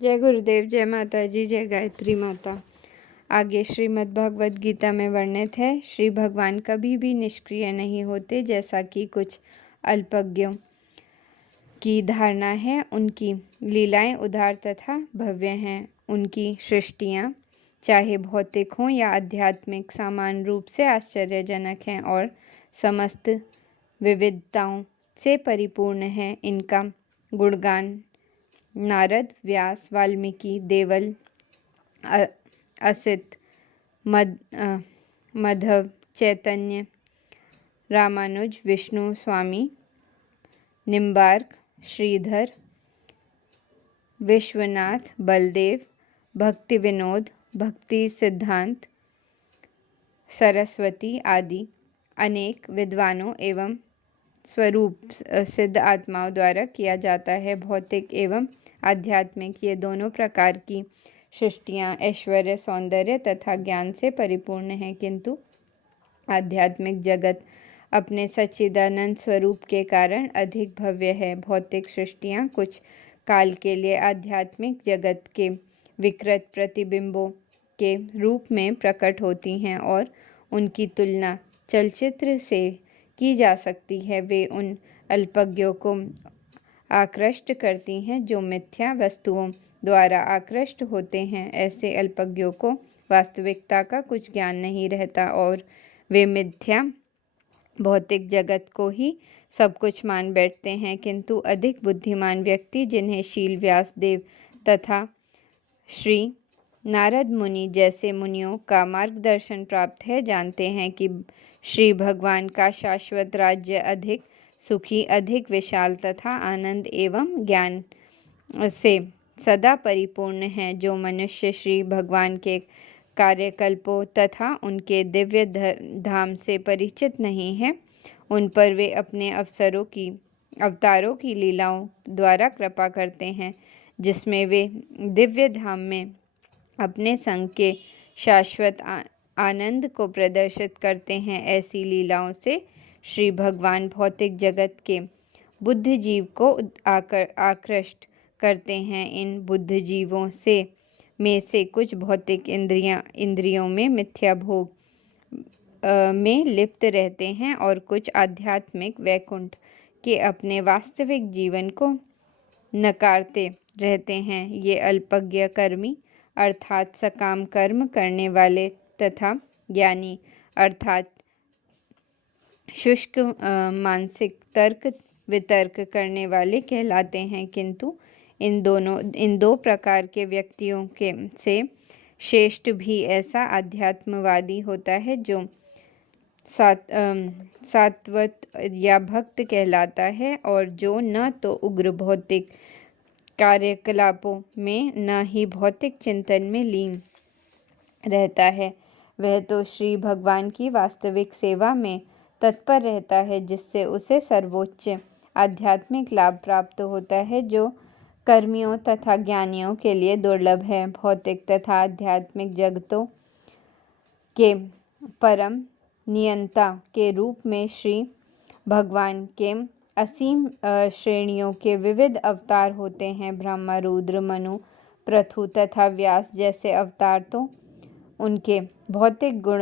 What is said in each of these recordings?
जय गुरुदेव, जय माता जी, जय गायत्री माता। आगे श्रीमद् भगवद गीता में वर्णित है, श्री भगवान कभी भी निष्क्रिय नहीं होते, जैसा कि कुछ अल्पज्ञों की धारणा है। उनकी लीलाएं उदार तथा भव्य हैं। उनकी सृष्टियां चाहे भौतिक हों या आध्यात्मिक, समान रूप से आश्चर्यजनक हैं और समस्त विविधताओं से परिपूर्ण हैं। इनका गुणगान नारद, व्यास, वाल्मीकि, देवल, असित, मधव, चैतन्य, रामानुज, विष्णु स्वामी, निम्बार्क, श्रीधर, विश्वनाथ, बलदेव, भक्ति विनोद, भक्ति सिद्धांत, सरस्वती आदि अनेक विद्वानों एवं स्वरूप सिद्ध आत्माओं द्वारा किया जाता है। भौतिक एवं आध्यात्मिक ये दोनों प्रकार की सृष्टियाँ ऐश्वर्य, सौंदर्य तथा ज्ञान से परिपूर्ण हैं, किंतु आध्यात्मिक जगत अपने सच्चिदानंद स्वरूप के कारण अधिक भव्य है। भौतिक सृष्टियाँ कुछ काल के लिए आध्यात्मिक जगत के विकृत प्रतिबिंबों के रूप में प्रकट होती हैं और उनकी तुलना चलचित्र से की जा सकती है। वे उन अल्पज्ञों को आकृष्ट करती हैं जो मिथ्या वस्तुओं द्वारा आकृष्ट होते हैं। ऐसे अल्पज्ञों को वास्तविकता का कुछ ज्ञान नहीं रहता और वे मिथ्या भौतिक जगत को ही सब कुछ मान बैठते हैं। किंतु अधिक बुद्धिमान व्यक्ति, जिन्हें शील व्यासदेव तथा श्री नारद मुनि जैसे मुनियों का मार्गदर्शन प्राप्त है, जानते हैं कि श्री भगवान का शाश्वत राज्य अधिक सुखी, अधिक विशाल तथा आनंद एवं ज्ञान से सदा परिपूर्ण है। जो मनुष्य श्री भगवान के कार्यकल्पों तथा उनके दिव्य धाम से परिचित नहीं है, उन पर वे अपने अवतारों की लीलाओं द्वारा कृपा करते हैं, जिसमें वे दिव्य धाम में अपने संग के शाश्वत आनंद को प्रदर्शित करते हैं। ऐसी लीलाओं से श्री भगवान भौतिक जगत के बुद्धिजीव को आकृष्ट करते हैं। इन बुद्धिजीवों में से कुछ भौतिक इंद्रियों में मिथ्या भोग में लिप्त रहते हैं और कुछ आध्यात्मिक वैकुंठ के अपने वास्तविक जीवन को नकारते रहते हैं। ये अल्पज्ञ कर्मी अर्थात सकाम कर्म करने वाले तथा ज्ञानी अर्थात शुष्क मानसिक तर्क वितर्क करने वाले कहलाते हैं। किंतु इन दो प्रकार के व्यक्तियों के से श्रेष्ठ भी ऐसा आध्यात्मवादी होता है जो सात्वत या भक्त कहलाता है और जो न तो उग्र भौतिक कार्यकलापों में न ही भौतिक चिंतन में लीन रहता है। वह तो श्री भगवान की वास्तविक सेवा में तत्पर रहता है, जिससे उसे सर्वोच्च आध्यात्मिक लाभ प्राप्त होता है, जो कर्मियों तथा ज्ञानियों के लिए दुर्लभ है। भौतिक तथा आध्यात्मिक जगतों के परम नियंता के रूप में श्री भगवान के असीम श्रेणियों के विविध अवतार होते हैं। ब्रह्मा, रुद्र, मनु, पृथु तथा व्यास जैसे अवतार तो उनके भौतिक गुण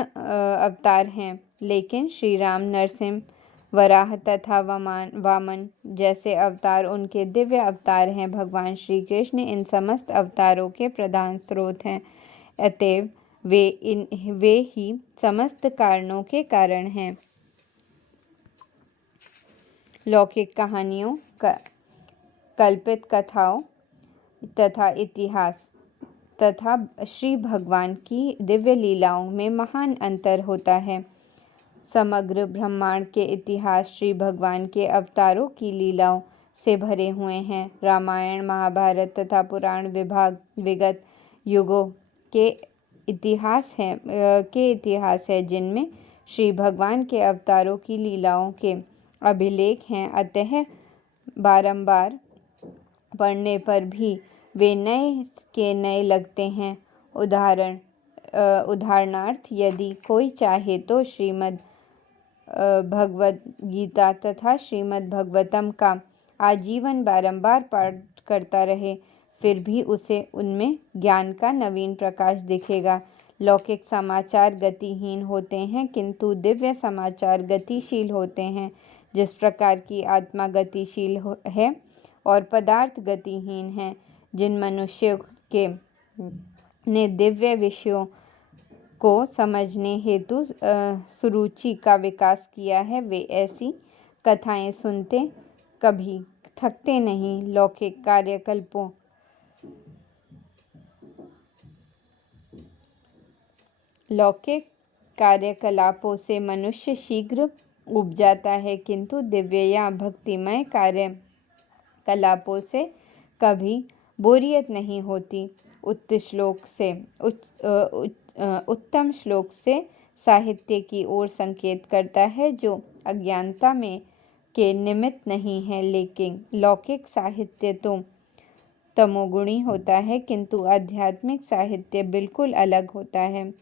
अवतार हैं, लेकिन श्री राम, नरसिंह, वराह तथा वामन जैसे अवतार उनके दिव्य अवतार हैं। भगवान श्री कृष्ण इन समस्त अवतारों के प्रधान स्रोत हैं, अतएव वे ही समस्त कारणों के कारण हैं। लौकिक कहानियों, कल्पित कथाओं तथा इतिहास तथा श्री भगवान की दिव्य लीलाओं में महान अंतर होता है। समग्र ब्रह्मांड के इतिहास श्री भगवान के अवतारों की लीलाओं से भरे हुए हैं। रामायण, महाभारत तथा पुराण विगत युगों के इतिहास है जिनमें श्री भगवान के अवतारों की लीलाओं के अभिलेख हैं। अतः बारंबार पढ़ने पर भी वे नए के नए लगते हैं। उदाहरणार्थ, यदि कोई चाहे तो श्रीमद् भगवद गीता तथा श्रीमद् भागवतम का आजीवन बारंबार पाठ करता रहे, फिर भी उसे उनमें ज्ञान का नवीन प्रकाश दिखेगा। लौकिक समाचार गतिहीन होते हैं, किंतु दिव्य समाचार गतिशील होते हैं। जिस प्रकार की आत्मा गतिशील है और पदार्थ गतिहीन है, जिन मनुष्यों के ने दिव्य विषयों को समझने हेतु सुरुचि का विकास किया है, वे ऐसी कथाएं सुनते कभी थकते नहीं। लौकिक कार्यकलापों से मनुष्य शीघ्र उब जाता है, किंतु दिव्य या भक्तिमय कार्यकलापों से कभी बोरियत नहीं होती। उत्तम श्लोक से साहित्य की ओर संकेत करता है, जो अज्ञानता में के निमित्त नहीं है। लेकिन लौकिक साहित्य तो तमोगुणी होता है, किंतु आध्यात्मिक साहित्य बिल्कुल अलग होता है।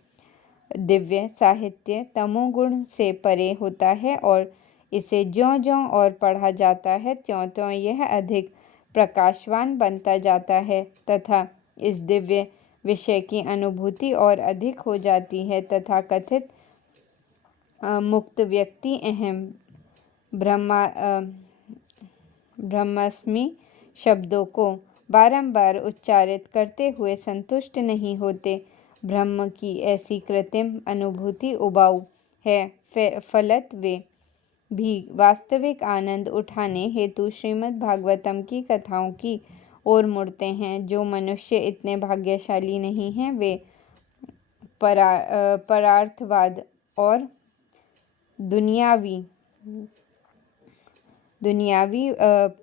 दिव्य साहित्य तमोगुण से परे होता है और इसे ज्यों-ज्यों और पढ़ा जाता है, त्यों-त्यों यह अधिक प्रकाशवान बनता जाता है तथा इस दिव्य विषय की अनुभूति और अधिक हो जाती है। तथा कथित मुक्त व्यक्ति अहम ब्रह्मास्मि शब्दों को बारंबार उच्चारित करते हुए संतुष्ट नहीं होते। ब्रह्म की ऐसी कृत्रिम अनुभूति उबाऊ है, फलत वे भी वास्तविक आनंद उठाने हेतु श्रीमद् भागवतम की कथाओं की ओर मुड़ते हैं। जो मनुष्य इतने भाग्यशाली नहीं हैं, वे परार्थवाद और दुनियावी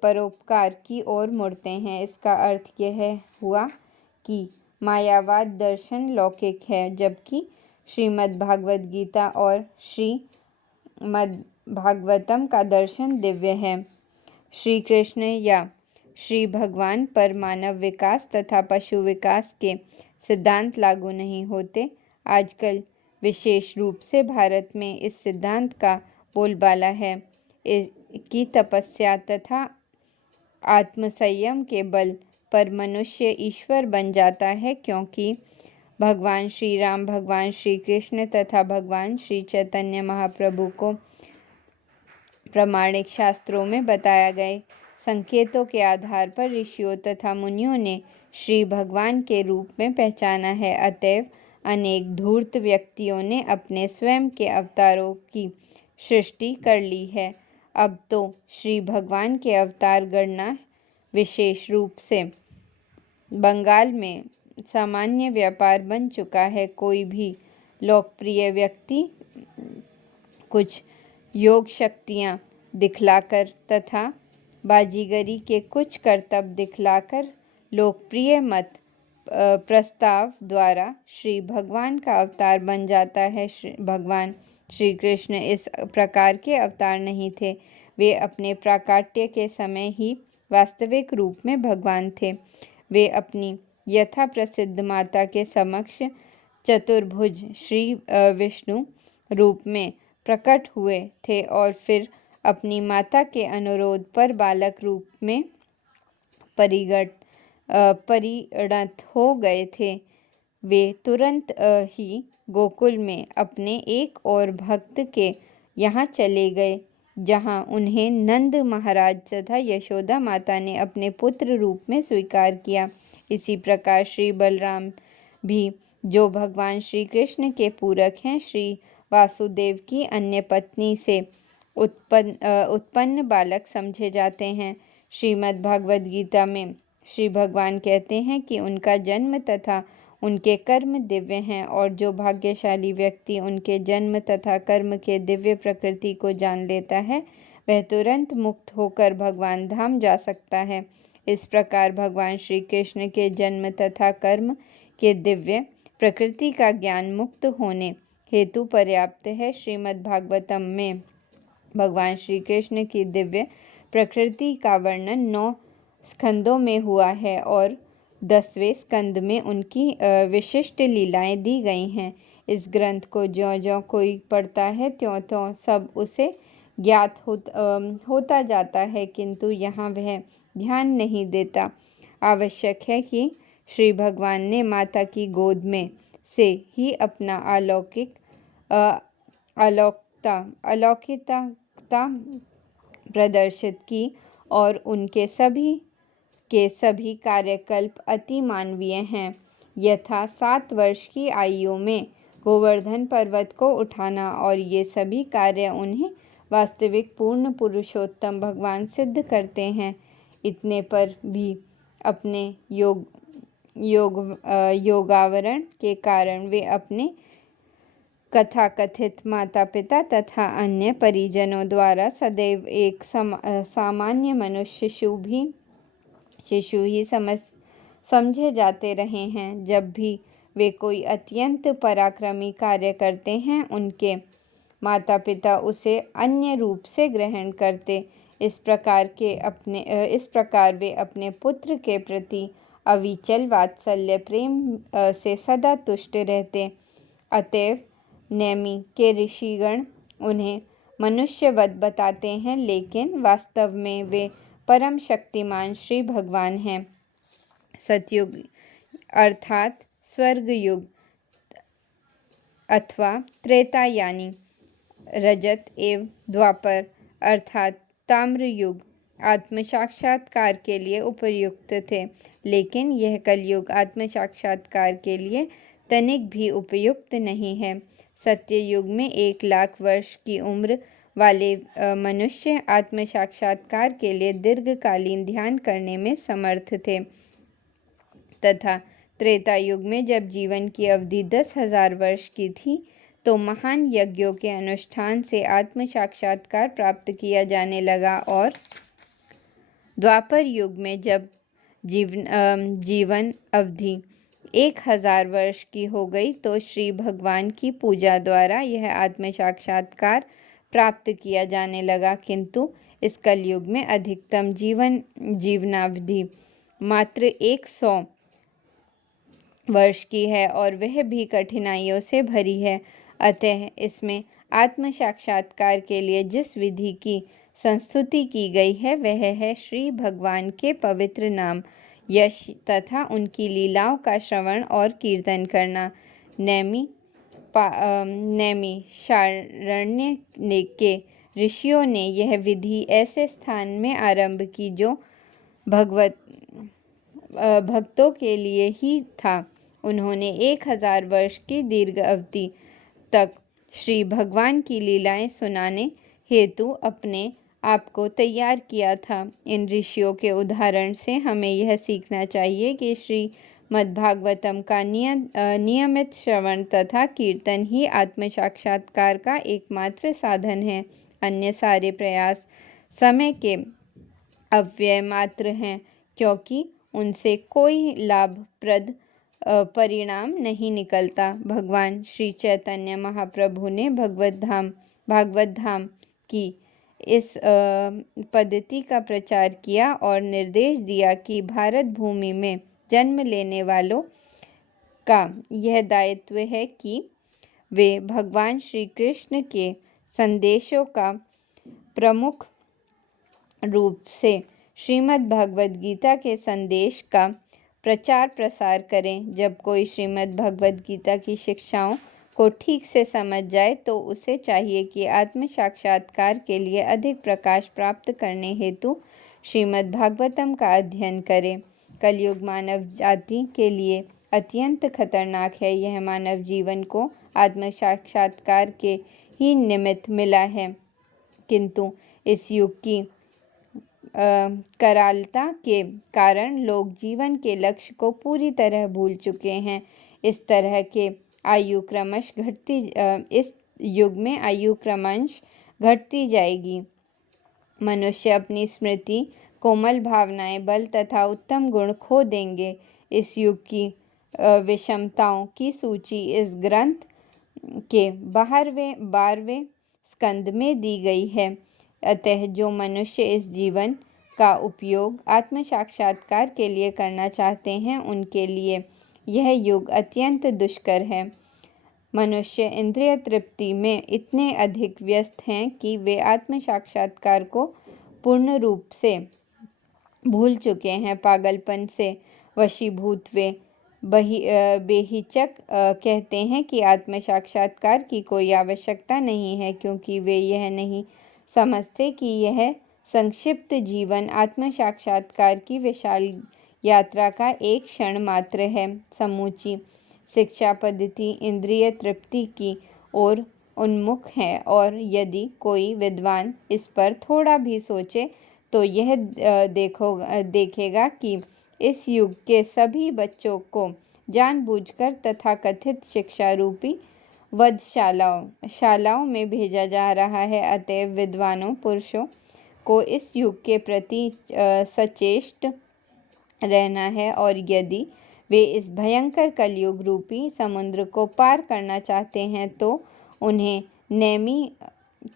परोपकार की ओर मुड़ते हैं। इसका अर्थ यह हुआ कि मायावाद दर्शन लौकिक है, जबकि श्रीमद् भागवत गीता और श्रीमद् भागवतम का दर्शन दिव्य है। श्री कृष्ण या श्री भगवान पर मानव विकास तथा पशु विकास के सिद्धांत लागू नहीं होते। आजकल विशेष रूप से भारत में इस सिद्धांत का बोलबाला है कि तपस्या तथा आत्मसंयम के बल पर मनुष्य ईश्वर बन जाता है, क्योंकि भगवान श्री राम, भगवान श्री कृष्ण तथा भगवान श्री चैतन्य महाप्रभु को प्रामाणिक शास्त्रों में बताया गए संकेतों के आधार पर ऋषियों तथा मुनियों ने श्री भगवान के रूप में पहचाना है। अतएव अनेक धूर्त व्यक्तियों ने अपने स्वयं के अवतारों की सृष्टि कर ली है। अब तो श्री भगवान के अवतार गणना विशेष रूप से बंगाल में सामान्य व्यापार बन चुका है। कोई भी लोकप्रिय व्यक्ति कुछ योग शक्तियाँ दिखलाकर तथा बाजीगरी के कुछ करतब दिखलाकर लोकप्रिय मत प्रस्ताव द्वारा श्री भगवान का अवतार बन जाता है। भगवान श्री कृष्ण इस प्रकार के अवतार नहीं थे। वे अपने प्राकट्य के समय ही वास्तविक रूप में भगवान थे। वे अपनी यथा प्रसिद्ध माता के समक्ष चतुर्भुज श्री विष्णु रूप में प्रकट हुए थे और फिर अपनी माता के अनुरोध पर बालक रूप में परिणत हो गए थे। वे तुरंत ही गोकुल में अपने एक और भक्त के यहाँ चले गए, जहाँ उन्हें नंद महाराज तथा यशोदा माता ने अपने पुत्र रूप में स्वीकार किया। इसी प्रकार श्री बलराम भी, जो भगवान श्री कृष्ण के पूरक हैं, श्री वासुदेव की अन्य पत्नी से उत्पन्न बालक समझे जाते हैं। श्रीमद् भागवत गीता में श्री भगवान कहते हैं कि उनका जन्म तथा उनके कर्म दिव्य हैं, और जो भाग्यशाली व्यक्ति उनके जन्म तथा कर्म के दिव्य प्रकृति को जान लेता है, वह तुरंत मुक्त होकर भगवान धाम जा सकता है। इस प्रकार भगवान श्री कृष्ण के जन्म तथा कर्म के दिव्य प्रकृति का ज्ञान मुक्त होने हेतु पर्याप्त है। श्रीमद् भागवतम में भगवान श्री कृष्ण की दिव्य प्रकृति का वर्णन 9 स्कंदों में हुआ है और 10वें स्कंद में उनकी विशिष्ट लीलाएं दी गई हैं। इस ग्रंथ को ज्यों ज्यों कोई पढ़ता है त्यों त्यों सब उसे ज्ञात होता जाता है, किंतु यहाँ वह ध्यान नहीं देता। आवश्यक है कि श्री भगवान ने माता की गोद में से ही अपना अलौकिकता प्रदर्शित की और उनके सभी कार्यकल्प अति मानवीय हैं। यथा 7 वर्ष की आयु में गोवर्धन पर्वत को उठाना, और ये सभी कार्य उन्हें वास्तविक पूर्ण पुरुषोत्तम भगवान सिद्ध करते हैं। इतने पर भी अपने योगावरण के कारण वे अपने कथाकथित माता पिता तथा अन्य परिजनों द्वारा सदैव एक सामान्य मनुष्य शिशु ही समझे जाते रहे हैं। जब भी वे कोई अत्यंत पराक्रमी कार्य करते हैं, उनके माता पिता उसे अन्य रूप से ग्रहण करते। इस प्रकार वे अपने पुत्र के प्रति अविचल वात्सल्य प्रेम से सदा तुष्ट रहते। अतएव नेमि के ऋषिगण उन्हें मनुष्यवत बताते हैं, लेकिन वास्तव में वे परम शक्तिमान श्री भगवान हैं। सतयुग अर्थात स्वर्ग युग अथवा त्रेता यानी रजत एवं द्वापर अर्थात ताम्र युग आत्म साक्षात्कार के लिए उपयुक्त थे, लेकिन यह कलयुग आत्म साक्षात्कार के लिए तनिक भी उपयुक्त नहीं है। सत्य युग में 1 लाख वर्ष की उम्र वाले मनुष्य आत्म साक्षात्कार के लिए दीर्घकालीन ध्यान करने में समर्थ थे, तथा त्रेता युग में जब जीवन की अवधि 10,000 वर्ष की थी, तो महान यज्ञों के अनुष्ठान से आत्म साक्षात्कार प्राप्त किया जाने लगा, और द्वापर युग में जब जीवन अवधि 1,000 वर्ष की हो गई, तो श्री भगवान की पूजा द्वारा यह आत्म साक्षात्कार प्राप्त किया जाने लगा। किंतु इस कलयुग में अधिकतम जीवनावधि मात्र 100 वर्ष की है, और वह भी कठिनाइयों से भरी है। अतः इसमें आत्म साक्षात्कार के लिए जिस विधि की संस्तुति की गई है, वह है श्री भगवान के पवित्र नाम, यश तथा उनकी लीलाओं का श्रवण और कीर्तन करना। नैमिषारण्य के ऋषियों ने यह विधि ऐसे स्थान में आरंभ की जो भक्तों के लिए ही था। उन्होंने 1,000 वर्ष की दीर्घ अवधि तक श्री भगवान की लीलाएं सुनाने हेतु अपने आप को तैयार किया था। इन ऋषियों के उदाहरण से हमें यह सीखना चाहिए कि श्रीमद्भागवतम का नियमित श्रवण तथा कीर्तन ही आत्म साक्षात्कार का एकमात्र साधन है। अन्य सारे प्रयास समय के अव्यय मात्र हैं, क्योंकि उनसे कोई लाभप्रद परिणाम नहीं निकलता। भगवान श्री चैतन्य महाप्रभु ने भागवत धाम की इस पद्धति का प्रचार किया और निर्देश दिया कि भारत भूमि में जन्म लेने वालों का यह दायित्व है कि वे भगवान श्री कृष्ण के संदेशों का प्रमुख रूप से श्रीमद् भगवद गीता के संदेश का प्रचार प्रसार करें। जब कोई श्रीमद् भगवद गीता की शिक्षाओं को ठीक से समझ जाए, तो उसे चाहिए कि आत्म साक्षात्कार के लिए अधिक प्रकाश प्राप्त करने हेतु श्रीमद् भागवतम का अध्ययन करे। कलयुग मानव जाति के लिए अत्यंत खतरनाक है। यह मानव जीवन को आत्म साक्षात्कार के ही निमित्त मिला है, किंतु इस युग की करालता के कारण लोग जीवन के लक्ष्य को पूरी तरह भूल चुके हैं। इस तरह के इस युग में आयु क्रमश घटती जाएगी। मनुष्य अपनी स्मृति, कोमल भावनाएं, बल तथा उत्तम गुण खो देंगे। इस युग की विषमताओं की सूची इस ग्रंथ के 12वें स्कंद में दी गई है। अतः जो मनुष्य इस जीवन का उपयोग आत्म साक्षात्कार के लिए करना चाहते हैं, उनके लिए यह युग अत्यंत दुष्कर है। मनुष्य इंद्रिय तृप्ति में इतने अधिक व्यस्त हैं कि वे आत्म साक्षात्कार को पूर्ण रूप से भूल चुके हैं। पागलपन से वशीभूत वे बेहिचक कहते हैं कि आत्म साक्षात्कार की कोई आवश्यकता नहीं है, क्योंकि वे यह नहीं समझते कि यह संक्षिप्त जीवन आत्म साक्षात्कार की विशाल यात्रा का एक क्षण मात्र है। समूची शिक्षा पद्धति इंद्रिय तृप्ति की ओर उन्मुख है, और यदि कोई विद्वान इस पर थोड़ा भी सोचे तो यह देखेगा कि इस युग के सभी बच्चों को जानबूझकर तथाकथित शिक्षा रूपी शालाओं में भेजा जा रहा है। अतएव विद्वानों पुरुषों को इस युग के प्रति सचेष्ट रहना है, और यदि वे इस भयंकर कलयुग रूपी समुद्र को पार करना चाहते हैं तो उन्हें नेमी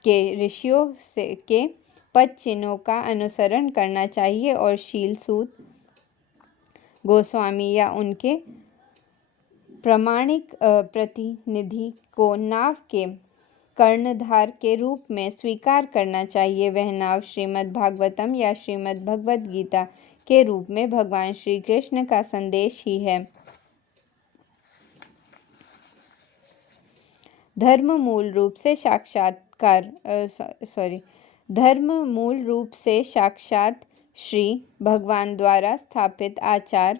के ऋषियों के पद चिन्हों का अनुसरण करना चाहिए और शील सूत गोस्वामी या उनके प्रामाणिक प्रतिनिधि को नाव के कर्णधार के रूप में स्वीकार करना चाहिए। वह नाव श्रीमद् भागवतम या श्रीमद् भगवद गीता के रूप में भगवान श्री कृष्ण का संदेश ही है। धर्म मूल रूप से साक्षात श्री भगवान द्वारा स्थापित आचार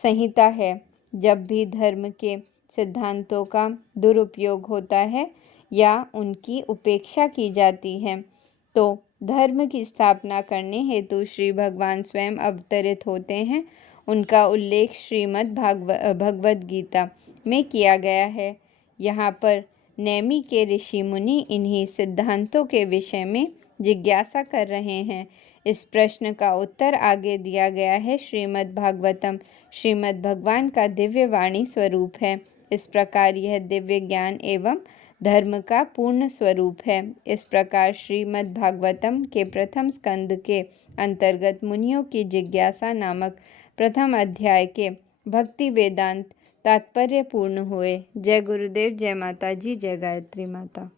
संहिता है। जब भी धर्म के सिद्धांतों का दुरुपयोग होता है या उनकी उपेक्षा की जाती है तो धर्म की स्थापना करने हेतु श्री भगवान स्वयं अवतरित होते हैं। उनका उल्लेख श्रीमद् भगवद गीता में किया गया है। यहाँ पर नेमी के ऋषि मुनि इन्हीं सिद्धांतों के विषय में जिज्ञासा कर रहे हैं। इस प्रश्न का उत्तर आगे दिया गया है। श्रीमद् भागवतम श्रीमद् भगवान का दिव्य वाणी स्वरूप है। इस प्रकार यह दिव्य ज्ञान एवं धर्म का पूर्ण स्वरूप है। इस प्रकार श्रीमद् भागवतम के प्रथम स्कंद के अंतर्गत मुनियों की जिज्ञासा नामक प्रथम अध्याय के भक्ति वेदांत तात्पर्य पूर्ण हुए। जय गुरुदेव, जय माता जी, जय गायत्री माता।